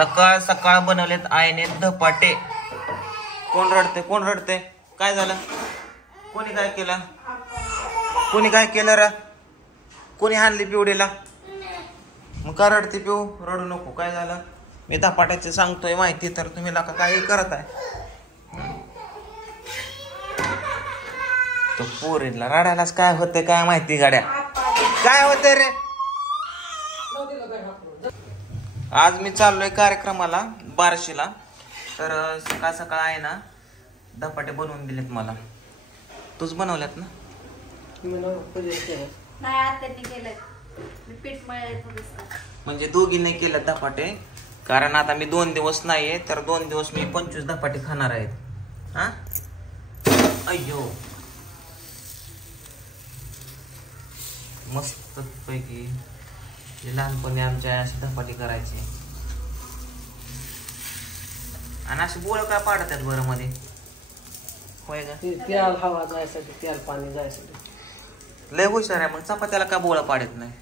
सकाळ सकाळ बनवलेत आईने धपाटे. कोण रडते काय झालं? कोणी काय केलं रा? कोणी हाणली पिवडीला? मग का रडते पिऊ? रडू नको. काय झालं? मी धपाट्याचे सांगतोय माहिती तर तुम्ही लाका काही करत आहे. तो पोरीला रडायलाच काय होते काय माहिती गाड्या. काय होते रे? आज मी चाललोय कार्यक्रमाला बार्शीला. तर सकाळ सकाळ आहे ना धपाटे बनवून दिलेत मला. तूच बनवल्यात ना? म्हणजे दोघींनी केलं धपाटे. कारण आता मी 2 दिवस नाहीये तर 2 दिवस मी 25 धपाटे खाणार आहेत. हा अय्यो मस्त पैकी लहानपणी आमच्या अशी धपाटी करायची. आणि अशी बोळ काय पाडतात बरं मध्ये? होय का? तेल हवा जायसाठी, तेल पाणी जायसाठी. लय हुशार आहे. मग चपात्याला का बोळा पाडत नाही?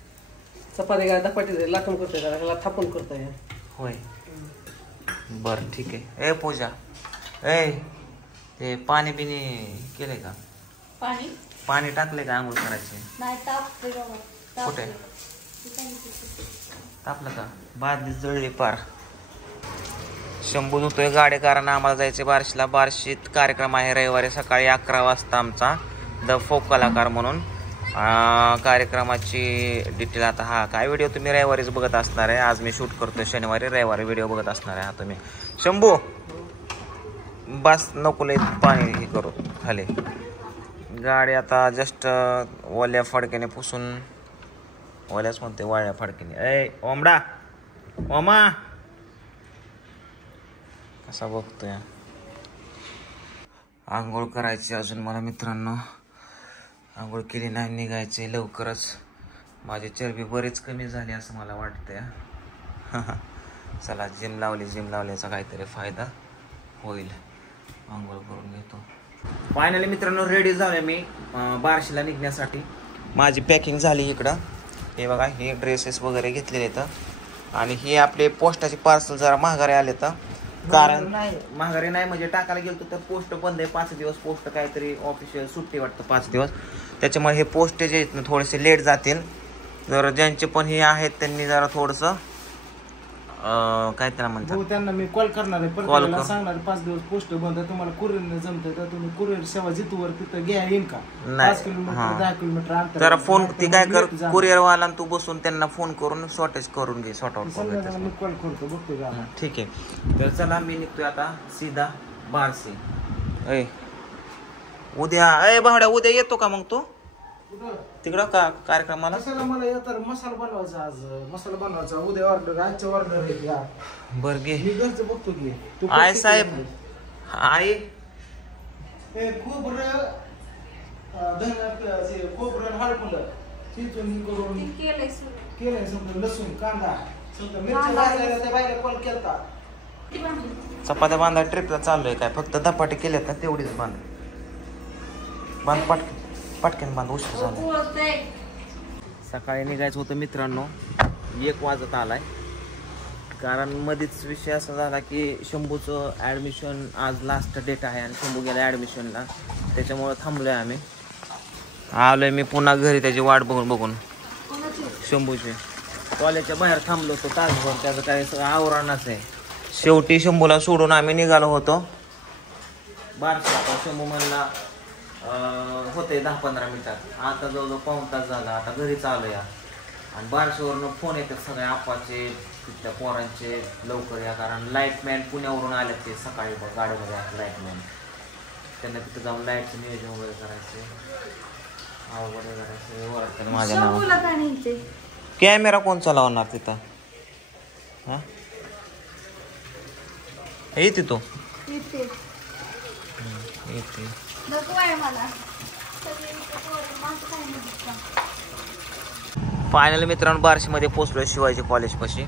चपाती काय धपाटी लाटून करतोय का त्याला थापून करतोय? होय. बर ठीक आहे. ए पूजा, ए ते पाणी बिनी केलंय का? पाणी टाकले का आंघोळ करायचे? कुठे तापलं का? बादली जळली पार. शंभू धुतोय गाडी कारण आम्हाला जायचे बार्शीला. बार्शीत कार्यक्रम आहे रविवारी सकाळी 11 वाजता आमचा द फोक कलाकार म्हणून. कार्यक्रमाची डिटेल आता हा काय व्हिडिओ तुम्ही रविवारीच बघत असणार आहे. आज मी शूट करतोय शनिवारी, रविवारी व्हिडिओ बघत असणार आहे. हा तुम्ही शंभू बस नको लय पाणी हे करू खाली. गाडी आता जस्ट ओल्या फडक्याने पुसून, ओल्याच म्हणते वाळ्या फडक्याने. ए ओमडा ओमा कसा बघतोय. आंघोळ करायची अजून मला मित्रांनो. आंघोळ केली नाही, निघायचे लवकरच. माझी चरबी बरीच कमी झाली असं मला वाटतंय. चला जिम लावल्याचा काहीतरी फायदा होईल. आंघोळ करून घेतो. फायनली मित्रांनो रेडी झालोय मी बार्शीला निघण्यासाठी. माझी पॅकिंग झाली इकडं. हे बघा हे ड्रेसेस वगैरे घेतलेले आहेत. आणि हे आपले पोस्टाचे पार्सल जरा महागारे आले तर. कारण महागारी नाही म्हणजे टाकायला गेलो तर पोस्ट बंद आहे 5 दिवस. पोस्ट काहीतरी ऑफिशियल सुट्टी वाटतं 5 दिवस. त्याच्यामुळे हे पोस्ट जे आहेत ना थोडेसे लेट जातील. जर ज्यांचे पण हे आहेत त्यांनी जरा थोडंसं काय त्याला म्हणतात, त्यांना मी कॉल करणार आहे. परत सांगणार 5 दिवस पोस्ट बंद आहे. तुम्हाला कुरिअर जमतंय तर तुम्ही कुरिअर सेवा जिथवर तिथं घ्या येईन का? 5 किलोमीटर 10 किलोमीटर अंतर. जरा फोन ती काय कर कुरिअर वाला तू बसून त्यांना फोन करून शॉर्टेज करून घे. शॉर्ट आउट मी कॉल करतो बघतो का. ठीक आहे. तर चला मी निघतोय आता सीधा बार्शी. ए उद्या ए भावड्या उद्या येतो का मग तू तिकडं का कार्यक्रमाला? मला येतात मसाला बनवायचा. आज मसाला बनवायचा. उद्या ऑर्डर, आजच्या ऑर्डर आहे. बर घे. मी घरचं बघतो की आय साहेब. आई खोबरं खोबरं हळकुंड चिचून करून केलंय. समजा लसूण कांदा समजा मिरची त्या बाईला कॉल केलता. चपात्या बांधा ट्रिपला चाललोय काय? फक्त धपाटे केलेत ना तेवढीच बांध पटकन बांध. उशीर झाला. सकाळी निघायचं होतं मित्रांनो. 1 वाजत आलाय. कारण मध्येच विषय असा झाला की शंभूचं ॲडमिशन आज लास्ट डेट आहे आणि शंभू गेला ॲडमिशनला. त्याच्यामुळं थांबलोय आम्ही. आलोय मी पुन्हा घरी त्याची वाट बघून शंभूची. कॉलेजच्या बाहेर थांबलो होतो तासभर. त्याचं काय सगळं आवरणच आहे. शेवटी शंभूला सोडून आम्ही निघालो होतो बार्शीला. शंभू म्हणला होते 10-15 मिनिटात. आता जवळजवळ पाऊण तास झाला. आता घरी आलो या. आणि बार्शीवरनं फोन येतात सगळ्या आपाचे तिथल्या पोरांचे लवकर या. कारण लाईटमॅन पुण्यावरून आले ते सकाळी गाडीमध्ये लाईटमॅन. त्यांना तिथं जाऊन लाईटचं नियोजन वगैरे करायचे. वगैरे करायचं. माझ्या नावाने कॅमेरा कोण चालवणार तिथं? हा येते तो येते. फायनली मित्रांनो बार्शीमध्ये पोचलोय शिवाजी कॉलेज पाशी.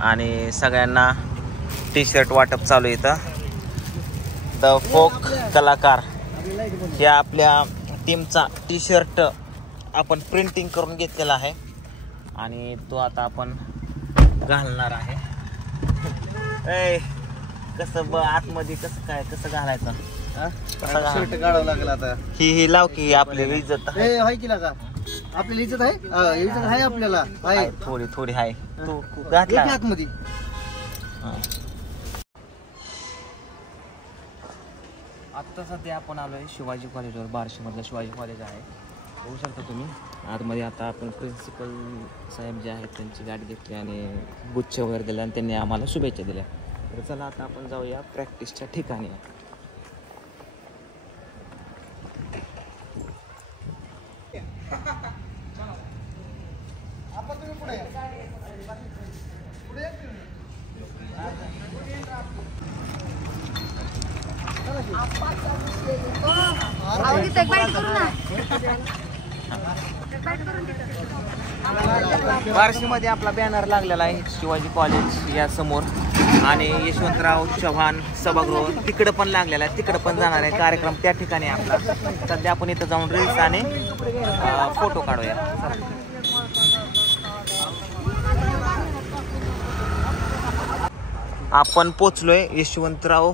आणि सगळ्यांना टी-शर्ट वाटप चालू इथं. द फोक कलाकार या आपल्या टीमचा टी-शर्ट आपण प्रिंटिंग करून घेतलेला आहे आणि तो आता आपण घालणार आहे. ए कसं आतमध्ये कसं काय कसं घालायचं शर्ट काढावं लागेल आता. ही लाव की आपल्याला इज्जत आहे की लागा आपल्याला इज्जत आहे इज्जत आहे आपल्याला आहे थोडी थोडी आहे तू घातला आतमध्ये. आत्ता सध्या आपण आलोय शिवाजी कॉलेजवर. बार्शीमधलं शिवाजी कॉलेज आहे, बघू शकता तुम्ही आतमध्ये. आता आपण प्रिन्सिपल साहेब जे आहेत त्यांची गाडी घेतली आणि गुच्छ वगैरे दिले आणि त्यांनी आम्हाला शुभेच्छा दिल्या. तर चला आता आपण जाऊया प्रॅक्टिसच्या ठिकाणी. बार्शीमध्ये आपला बॅनर लागलेला आहे शिवाजी कॉलेज या समोर आणि यशवंतराव चव्हाण सभागृह तिकडं पण लागलेला आहे. तिकडं पण जाणार आहे कार्यक्रम त्या ठिकाणी आपला. सध्या आपण इथं जाऊन रील्स आणि फोटो काढूया. आपण पोचलोय यशवंतराव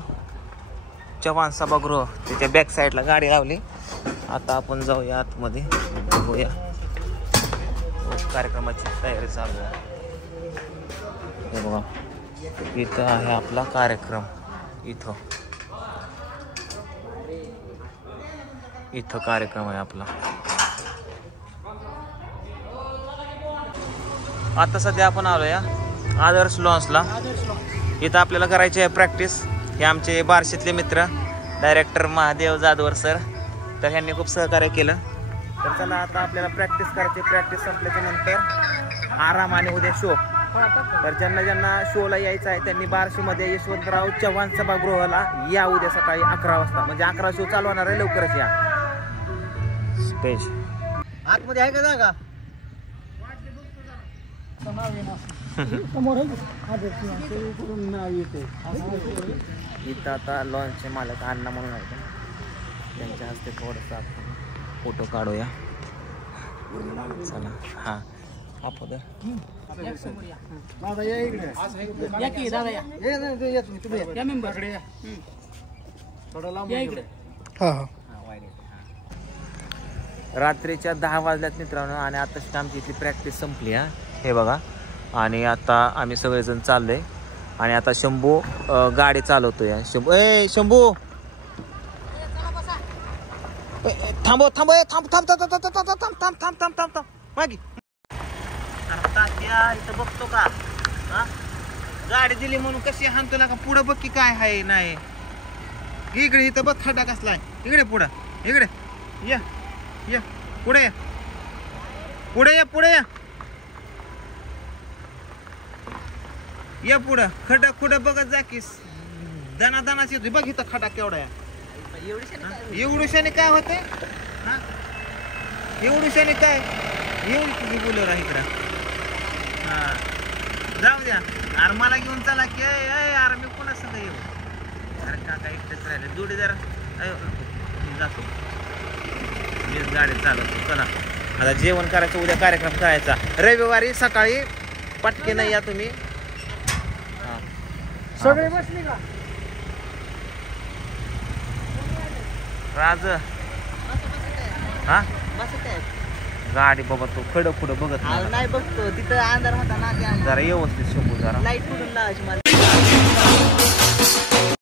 चव्हाण सभागृह. त्याच्या बॅक साईडला गाडी लावली. आता आपण जाऊया आतमध्ये, बघूया कार्यक्रमाची तयारी चालू आहे. हे बघा इथं आहे आपला कार्यक्रम. इथं कार्यक्रम आहे आपला. आता सध्या आपण आलो या आदर्श लॉन्सला. इथं आपल्याला करायची आहे प्रॅक्टिस. हे आमचे बार्शीतले मित्र डायरेक्टर महादेव जाधवर सर, तर ह्यांनी खूप सहकार्य केलं. तर चला आता आपल्याला प्रॅक्टिस करायची. प्रॅक्टिस संपल्याच्या नंतर आराम आणि उद्या शो. तर ज्यांना ज्यांना शोला यायचं आहे त्यांनी बार्शीमध्ये यशवंतराव चव्हाण सभागृहाला या उद्या सकाळी 11 वाजता. म्हणजे 11 शो चालू होणार आहे, लवकरच या. स्टेज आतमध्ये आहे का जागा? इथं आता लॉन्चचे मालक अण्णा म्हणून आहेत, त्यांच्या हस्ते थोडंसं आपण फोटो काढूया. चला हां आपण रात्रीच्या 10 वाजल्यात मित्रांनो आणि आता आमची इथली प्रॅक्टिस संपली. हे बघा आणि आता आम्ही सगळेजण चाललोय आणि आता शंभू गाडी चालवतोय. शंभू थांबव थांब थांब थांब थांब थांब थांब थांब थांब थांब थांब थांब थांब मागे इथं बघतो का? गाडी दिली म्हणून कशी हाण तुला का? पुढं बघ की काय आहे नाही. इकडे इथं बघ खड्डा कसलाय. इकडे पुढं इकडे या या पुढे या पुढे या पुढे या या पुढं खड्डा खुडं बघत जा की दाना दानाच येतो. बघ इथं खड्डा केवढा आहे. एवढूशाने काय होते? एवढूशाने काय एवढी बोलवर आहे इकडं. हा जाऊ द्या. अरे मला घेऊन चला की अरे मी कोणा संग येऊ? अरे काका एकटेच राहिले जोडीदार जातो मीच गाडी चालवतो. चला आता जेवण करायचं, उद्या कार्यक्रम करायचा. रविवारी सकाळी पटके नाही या तुम्ही. सगळे बसली का राज? हा गाडी बाबा तो खडं खुडं बघत नाही बघतो तिथं अंधार होता ना. जरा व्यवस्थित शंभू जरा लाईट कुठून लावायची मला.